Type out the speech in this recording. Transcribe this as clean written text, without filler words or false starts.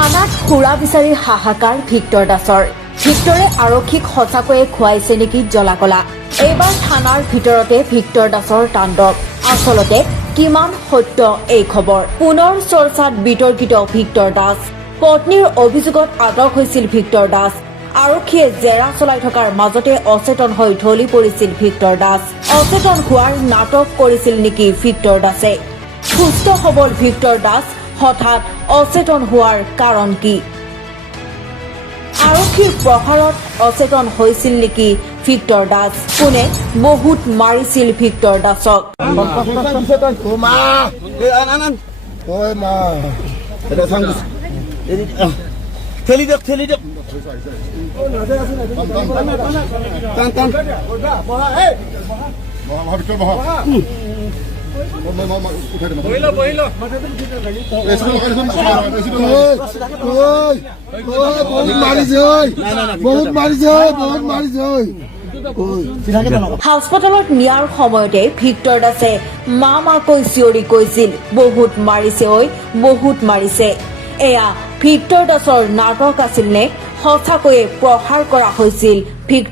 থানাত সুৰা বিচাৰি হাহাকাৰ ভিক্টৰ দাসৰ। ভিক্টৰে আৰক্ষীক সঁচাকৈয়ে খুৱাইছে নেকি জ্বলা-কলা। এইবাৰ থানাৰ ভিতৰতে ভিক্টৰ দাসৰ তাণ্ডৱ। আচলতে কিমান সত্য এই খবৰ? পুনৰ চৰ্চাত বিতৰ্কিত ভিক্টৰ দাস। পত্নীৰ অভিযোগত আটক হৈছিল ভিক্টৰ দাস। আৰক্ষীয়ে জেৰা চলাই থকাৰ মাজতে অচেতন হৈ ঢলি পৰিছিল ভিক্টৰ দাস। অচেতন হোৱাৰ নাটক কৰিছিল নেকি ভিক্টৰ দাসে? সুস্থ সবল ভিক্টৰ দাস হঠাৎ অচেতন হোৱাৰ কাৰণ কি? আৰক্ষীৰ প্ৰহাৰত অচেতন হৈছিল নেকি ভিক্টৰ দাস? কোনে বহুত মাৰিছিল ভিক্টৰ দাসক? হাস্পতালত নিয়াৰ সময়তে ভিক্টৰ দাসে মাকৈ চিঞৰি কৈছিল, বহুত মাৰিছে ঐ, বহুত মাৰিছে। এয়া ভিক্টৰ দাসৰ নাটক আছিল নে সঁচাকৈয়ে প্ৰহাৰ কৰা হৈছিল ভিক্টৰ